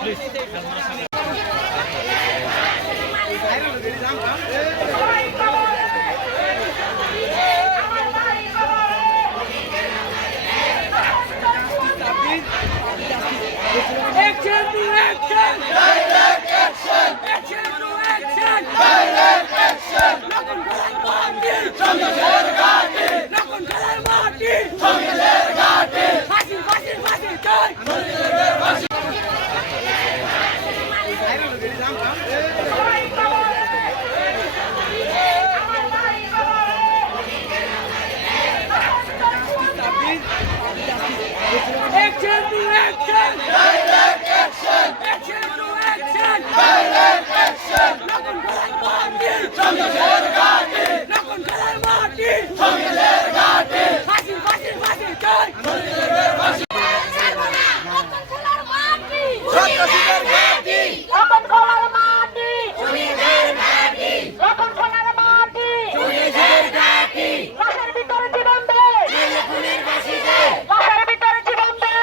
Please. Action to action! Direct action! Action to action! Direct action! Lakon kalar mati! Shamsher Ghati! Lakon kalar mati! Shamsher Ghati! Fasi fasi fasi jai! Fasi! Action to action! Direct action! Action to action! Direct action! Lakon kalar mati! Shamsher Ghati! Lakon kalar mati! Shamsher Ghati! Fasi fasi fasi jai! Fasi! Lakon kalar mati! Shamsher Ghati! Lakon kalar mati! Shamsher Ghati! Lakon kalar mati! Shamsher Ghati! লাশের ভিতরে জীবন দে! Police ফাঁসি দে! লাশের ভিতরে জীবন দে!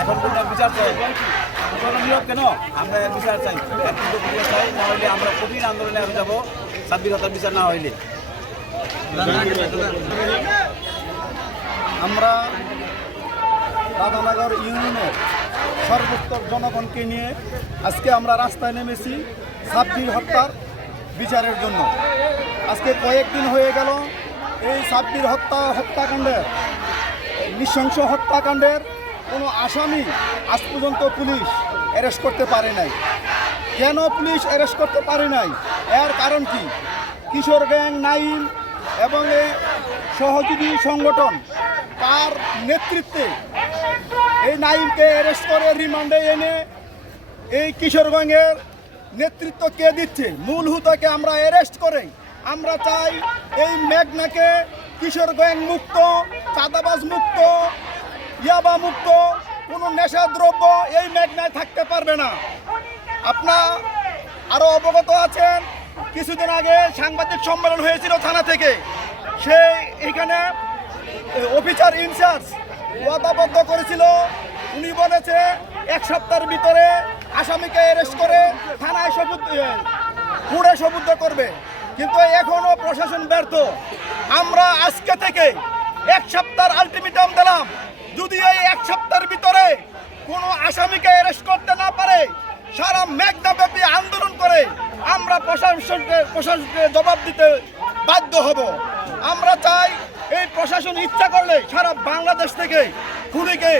এখন তোমরা বিচার চাই নিয়োগ কেন আমরা বিচার চাই চাই না হলে আমরা কঠিন আন্দোলনে আমি যাবো স্বাধীনতার বিচার না হইলে আমরা রাধানগর ইউনিয়নের সর্বোত্তর জনগণকে নিয়ে আজকে আমরা রাস্তায় নেমেছি সাব্বির হত্যার বিচারের জন্য। আজকে কয়েকদিন হয়ে গেল এই সাব্বির হত্যাকাণ্ডের নৃশংস হত্যাকাণ্ডের কোনো আসামি আজ পর্যন্ত পুলিশ অ্যারেস্ট করতে পারে নাই। কেন পুলিশ অ্যারেস্ট করতে পারে নাই এর কারণ কি? কিশোর গ্যাং নাইম এবং এই সহযোগী সংগঠন তার নেতৃত্বে এই নাইমকে অ্যারেস্ট করে রিমান্ডে এনে এই কিশোর গ্যাংয়ের নেতৃত্ব কে দিচ্ছে? মূল হুতাকে আমরা অ্যারেস্ট করে আমরা চাই এই মেঘনাকে কিশোর গ্যাং মুক্ত, চাঁদাবাজ মুক্ত, ইয়াবা মুক্ত, কোনো নেশাদ্রব্য এই মেঘনায় থাকতে পারবে না। আপনারা আরও অবগত আছেন, কিছুদিন আগে সাংবাদিক সম্মেলন হয়েছিল থানা থেকে। সেই এখানে অফিসার ইনচার্জ ওয়াদাবদ্ধ করেছিল, উনি বলেছে 1 সপ্তাহের ভিতরে আসামিকে অ্যারেস্ট করে থানায় পুড়ে সবুদ্ধ করবে, কিন্তু এখনও প্রশাসন ব্যর্থ। আমরা আজকে থেকে 1 সপ্তাহের আলটিমেটাম দিলাম, যদি এই 1 সপ্তাহের ভিতরে কোনো আসামিকে অ্যারেস্ট করতে না পারে সারা মেঘনাব্যাপী আন্দোলন করে আমরা প্রশাসনকে জবাব দিতে বাধ্য হব। আমরা চাই এই প্রশাসন ইচ্ছা করলে সারা বাংলাদেশ থেকে খুনিকে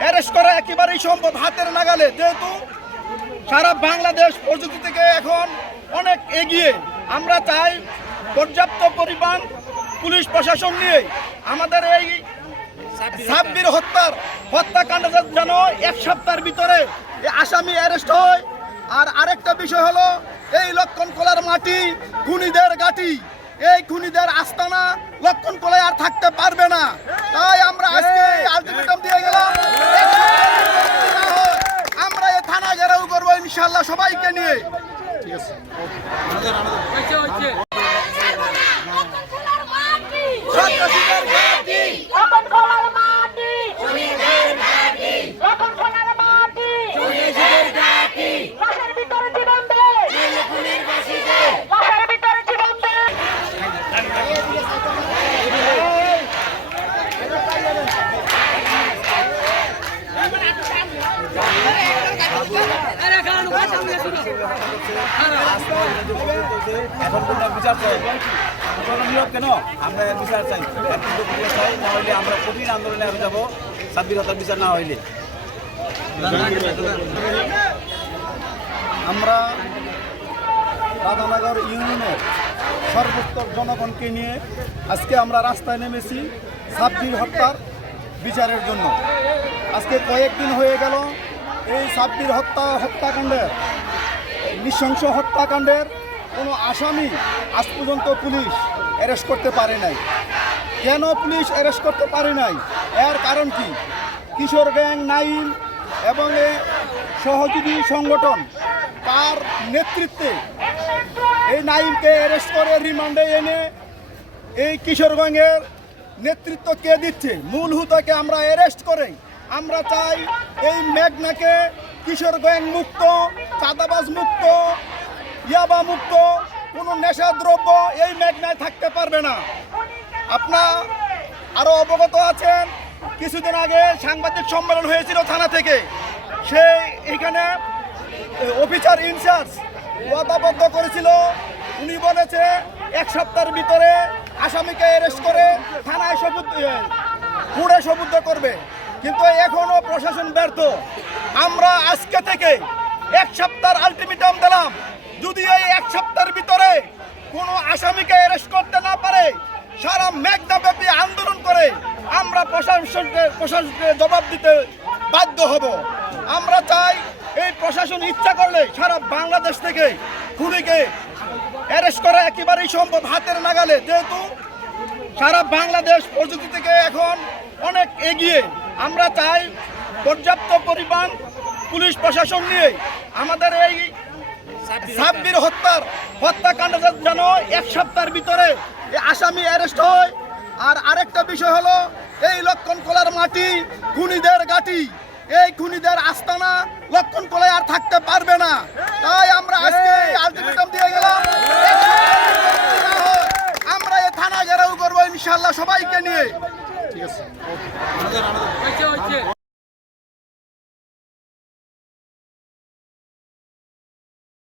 অ্যারেস্ট করা একেবারেই সম্ভব, হাতের নাগালে। যেহেতু সারা বাংলাদেশ প্রযুক্তি থেকে এখন অনেক এগিয়ে, আমরা চাই পর্যাপ্ত পুলিশ প্রশাসন নিয়ে আমাদের এই সাব্বির হত্যাকাণ্ড যেন 1 সপ্তাহের ভিতরে আসামি অ্যারেস্ট হয়। আর আরেকটা বিষয় হলো, এই লক্ষণ কলার মাটি খুনিদের ঘাঁটি, এই খুনিদের আস্তানা লক্ষণ কলায় আর থাকতে পারবে না। তাই আমরা আজকে আলটিমেটাম দিয়ে গেলাম, আমরা এই থানা ঘেরাও করবো ইনশাল্লাহ সবাইকে নিয়ে। ঠিক আছে। এখন তোমরা বিচার চাই নিয়োগ কেন আমরা বিচার চাই চাই না হলে আমরা কঠিন আন্দোলনে আমি যাবো স্বাধীনতার বিচার না হইলে। আমরা রাধানগর ইউনিয়নের সর্বোত্তর জনগণকে নিয়ে আজকে আমরা রাস্তায় নেমেছি সাব্বির হত্যার বিচারের জন্য। আজকে কয়েকদিন হয়ে গেল এই সাব্বির হত্যাকাণ্ডের নৃশংস হত্যাকাণ্ডের কোনো আসামি আজ পর্যন্ত পুলিশ অ্যারেস্ট করতে পারে নাই। কেন পুলিশ অ্যারেস্ট করতে পারে নাই এর কারণ কি? কিশোর গ্যাং নাইম এবং এই সহযোগী সংগঠন তার নেতৃত্বে এই নাইমকে অ্যারেস্ট করে রিমান্ডে এনে এই কিশোরগঞ্জের নেতৃত্ব কে দিচ্ছে, মূল হুতাকে আমরা অ্যারেস্ট করে আমরা চাই এই মেঘনাকে কিশোরগঞ্জ মুক্ত, চাঁদাবাজ মুক্ত, ইয়াবা মুক্ত, কোনো নেশাদ্রব্য এই মেঘনায় থাকতে পারবে না। আপনার আরও অবগত আছেন, কিছুদিন আগে সাংবাদিক সম্মেলন হয়েছিল থানা থেকে, সেই এখানে অফিসার ইনচার্জ ওয়াদাবদ্ধ করেছিল, উনি বলেছে 1 সপ্তাহের ভিতরে আসামিকে অ্যারেস্ট করে থানায় পুরে সবুদ্ধ করবে, কিন্তু এখনও প্রশাসন ব্যর্থ। আমরা আজকে থেকে 1 সপ্তাহের আলটিমেটাম দিলাম, যদি এই 1 সপ্তাহের ভিতরে কোনো আসামিকে অ্যারেস্ট করতে না পারে সারা মেঘনাব্যাপী আন্দোলন করে আমরা প্রশাসনকে জবাব দিতে বাধ্য হব। আমরা চাই এই প্রশাসন ইচ্ছা করলে সারা বাংলাদেশ থেকে খুনিকে অ্যারেস্ট করা একেবারেই সম্ভব, হাতের নাগালে, যেহেতু সারা বাংলাদেশ প্রযুক্তি থেকে এখন অনেক এগিয়ে। আমরা চাই পর্যাপ্ত পরিমাণ পুলিশ প্রশাসন নিয়ে আমাদের এই সাব্বির হত্যাকাণ্ড যেন 1 সপ্তাহের ভিতরে এই আসামি অ্যারেস্ট হয়। আর আরেকটা বিষয় হলো, এই লক্ষণকোলার মাটি খুনিদের ঘাঁটি, এই খুনিদের আস্তানা লক্ষণকোলায় আর থাকতে পারবে না। তাই আমরা আজকে আলটিমেটাম দিয়ে গেলাম, আমরা এই থানা ঘেরাও করবো ইনশাল্লাহ সবাইকে নিয়ে। ঠিক আছে।